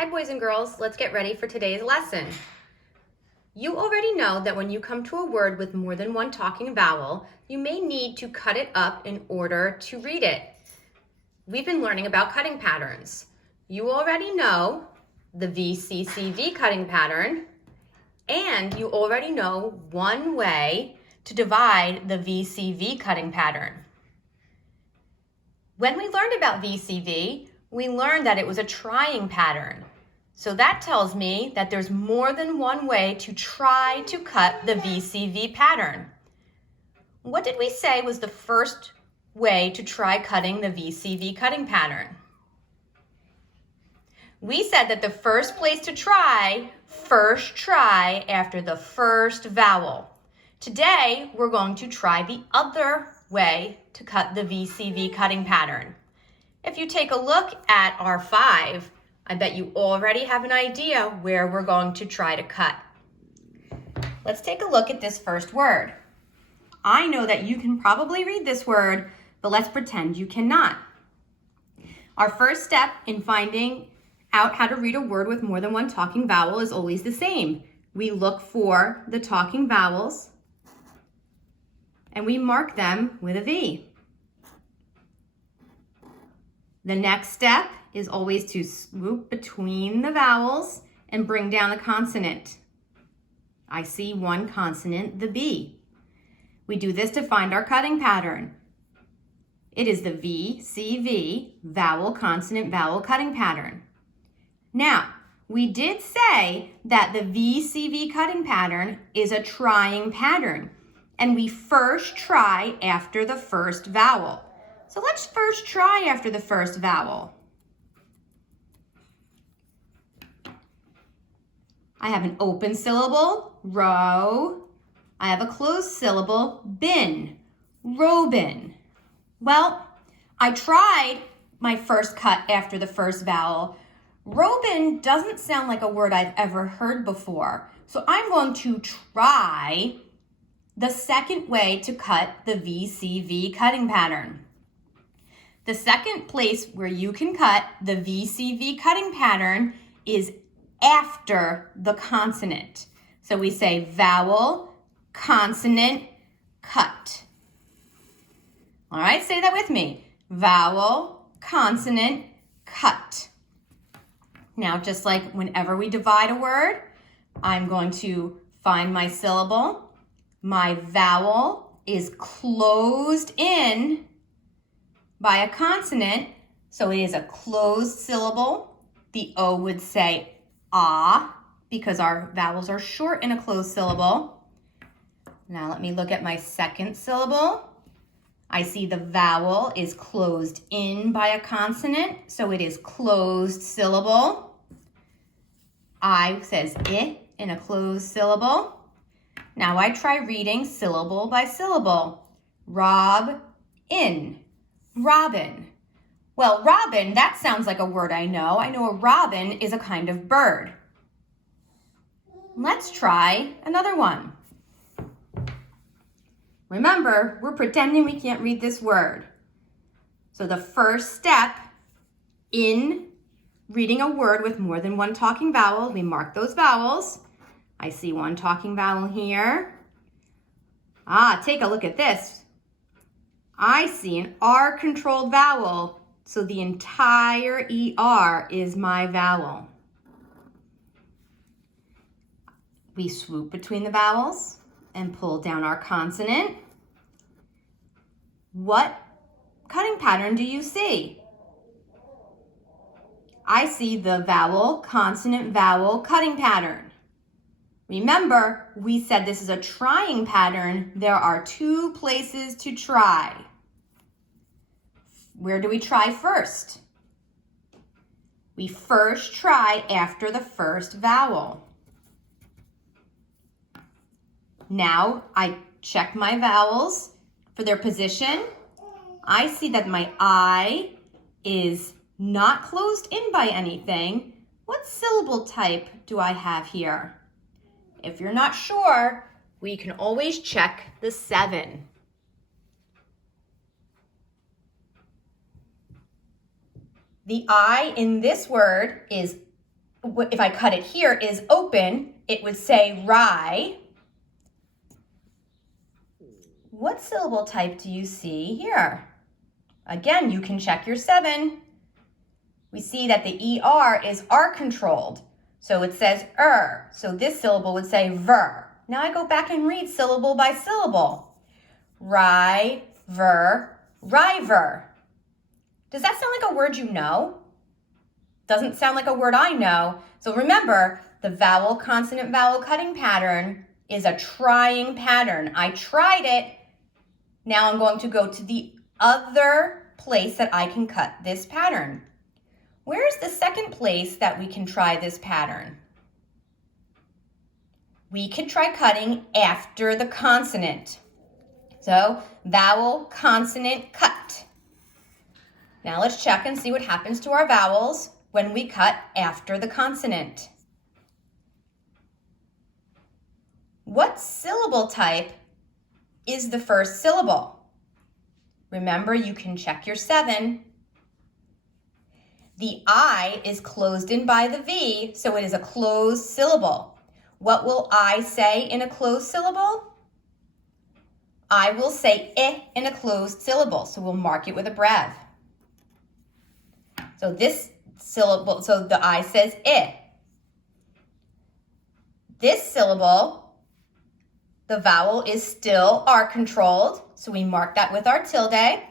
Hi boys and girls, let's get ready for today's lesson. You already know that when you come to a word with more than one talking vowel, you may need to cut it up in order to read it. We've been learning about cutting patterns. You already know the VCCV cutting pattern, and you already know one way to divide the VCV cutting pattern. When we learned about VCV, we learned that it was a trying pattern. So that tells me that there's more than one way to try to cut the VCV pattern. What did we say was the first way to try cutting the VCV cutting pattern? We said that the first place to try, first try after the first vowel. Today, we're going to try the other way to cut the VCV cutting pattern. If you take a look at our 5, I bet you already have an idea where we're going to try to cut. Let's take a look at this first word. I know that you can probably read this word, but let's pretend you cannot. Our first step in finding out how to read a word with more than one talking vowel is always the same. We look for the talking vowels and we mark them with a V. The next step is always to swoop between the vowels and bring down the consonant. I see one consonant, the B. We do this to find our cutting pattern. It is the VCV, vowel, consonant, vowel cutting pattern. Now, we did say that the VCV cutting pattern is a trying pattern, and we first try after the first vowel. So let's first try after the first vowel. I have an open syllable, row. I have a closed syllable, bin, robin. Well, I tried my first cut after the first vowel. Robin doesn't sound like a word I've ever heard before. So I'm going to try the second way to cut the VCV cutting pattern. The second place where you can cut the VCV cutting pattern is after the consonant. So we say vowel, consonant, cut. All right, say that with me. Vowel, consonant, cut. Now, just like whenever we divide a word, I'm going to find my syllable. My vowel is closed in by a consonant, so it is a closed syllable. The O would say ah, because our vowels are short in a closed syllable. Now let me look at my second syllable. I see the vowel is closed in by a consonant, so it is closed syllable. I says it in a closed syllable. Now I try reading syllable by syllable. Rob, in, robin. Well, robin, that sounds like a word I know. I know a robin is a kind of bird. Let's try another one. Remember, we're pretending we can't read this word. So the first step in reading a word with more than one talking vowel, we mark those vowels. I see one talking vowel here. Take a look at this. I see an R-controlled vowel. So the entire ER is my vowel. We swoop between the vowels and pull down our consonant. What cutting pattern do you see? I see the vowel, consonant, vowel cutting pattern. Remember, we said this is a trying pattern. There are 2 places to try. Where do we try first? We first try after the first vowel. Now I check my vowels for their position. I see that my I is not closed in by anything. What syllable type do I have here? If you're not sure, we can always check the 7. The I in this word is if I cut it here, is open, it would say rye. What syllable type do you see here? Again, you can check your 7. We see that the ER is R controlled. So it says so this syllable would say ver. Now I go back and read syllable by syllable. Rye, ver, river. Does that sound like a word you know? Doesn't sound like a word I know. So remember, the vowel, consonant, vowel cutting pattern is a trying pattern. I tried it. Now I'm going to go to the other place that I can cut this pattern. Where's the second place that we can try this pattern? We could try cutting after the consonant. So, vowel, consonant, cut. Now let's check and see what happens to our vowels when we cut after the consonant. What syllable type is the first syllable? Remember, you can check your 7. The I is closed in by the V, so it is a closed syllable. What will I say in a closed syllable? I will say I in a closed syllable, so we'll mark it with a brev. So this syllable, so the I says I. This syllable, the vowel is still R controlled, so we mark that with our tilde.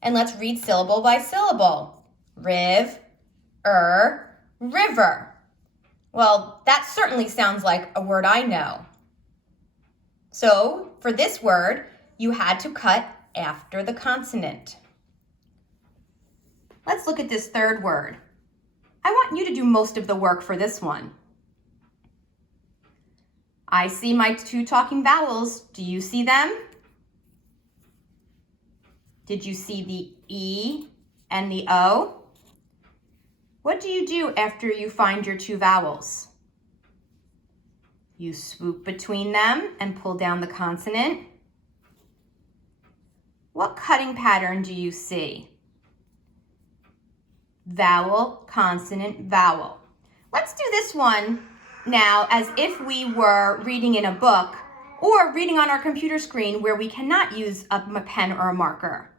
And let's read syllable by syllable. Riv, river. Well, that certainly sounds like a word I know. So for this word, you had to cut after the consonant. Let's look at this third word. I want you to do most of the work for this one. I see my 2 talking vowels. Do you see them? Did you see the E and the O? What do you do after you find your 2 vowels? You swoop between them and pull down the consonant. What cutting pattern do you see? Vowel, consonant, vowel. Let's do this one now as if we were reading in a book or reading on our computer screen where we cannot use a pen or a marker.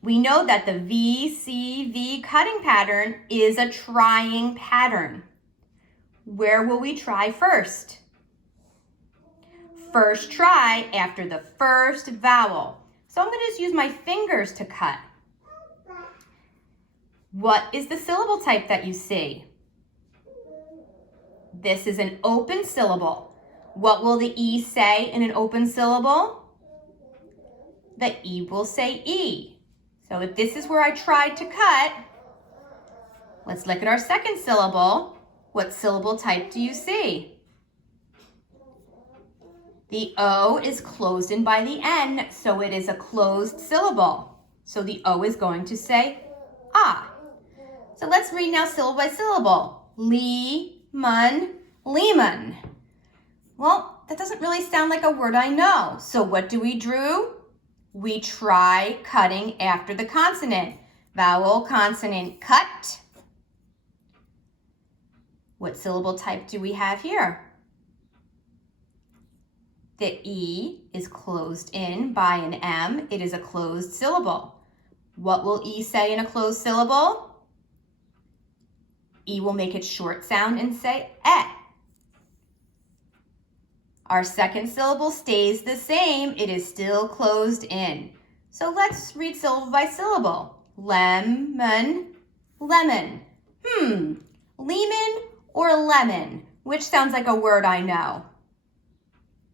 We know that the VCV cutting pattern is a trying pattern. Where will we try first? First try after the first vowel. So I'm going to just use my fingers to cut. What is the syllable type that you see? This is an open syllable. What will the E say in an open syllable? The E will say E. So if this is where I tried to cut, let's look at our second syllable. What syllable type do you see? The O is closed in by the N, so it is a closed syllable. So the O is going to say ah. So let's read now syllable by syllable. Lemon, lemon. Well, that doesn't really sound like a word I know. So what do we do? We try cutting after the consonant. Vowel, consonant, cut. What syllable type do we have here? The E is closed in by an M. It is a closed syllable. What will E say in a closed syllable? E will make its short sound and say eh. Our second syllable stays the same. It is still closed in. So let's read syllable by syllable. Lemon, lemon. Lemon or lemon? Which sounds like a word I know?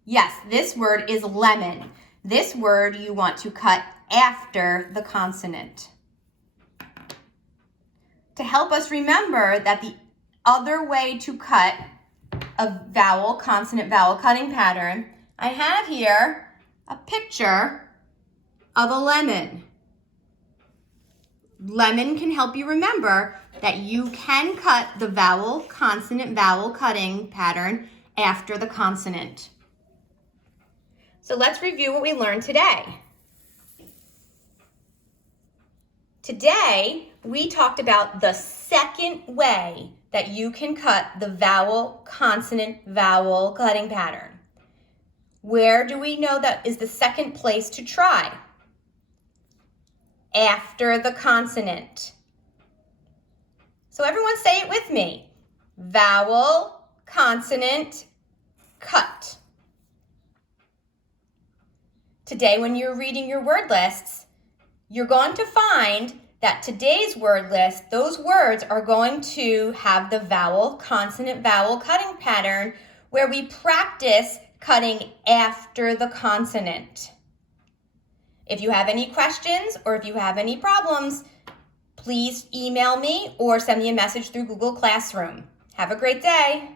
Yes, this word is lemon. This word you want to cut after the consonant. To help us remember that the other way to cut a vowel, consonant, vowel cutting pattern, I have here a picture of a lemon. Lemon can help you remember that you can cut the vowel, consonant, vowel cutting pattern after the consonant. So let's review what we learned today. Today, we talked about the second way that you can cut the vowel, consonant, vowel cutting pattern. Where do we know that is the second place to try? After the consonant. So everyone say it with me. Vowel, consonant, cut. Today, when you're reading your word lists, you're going to find that today's word list, those words are going to have the vowel, consonant, vowel cutting pattern where we practice cutting after the consonant. If you have any questions or if you have any problems, please email me or send me a message through Google Classroom. Have a great day.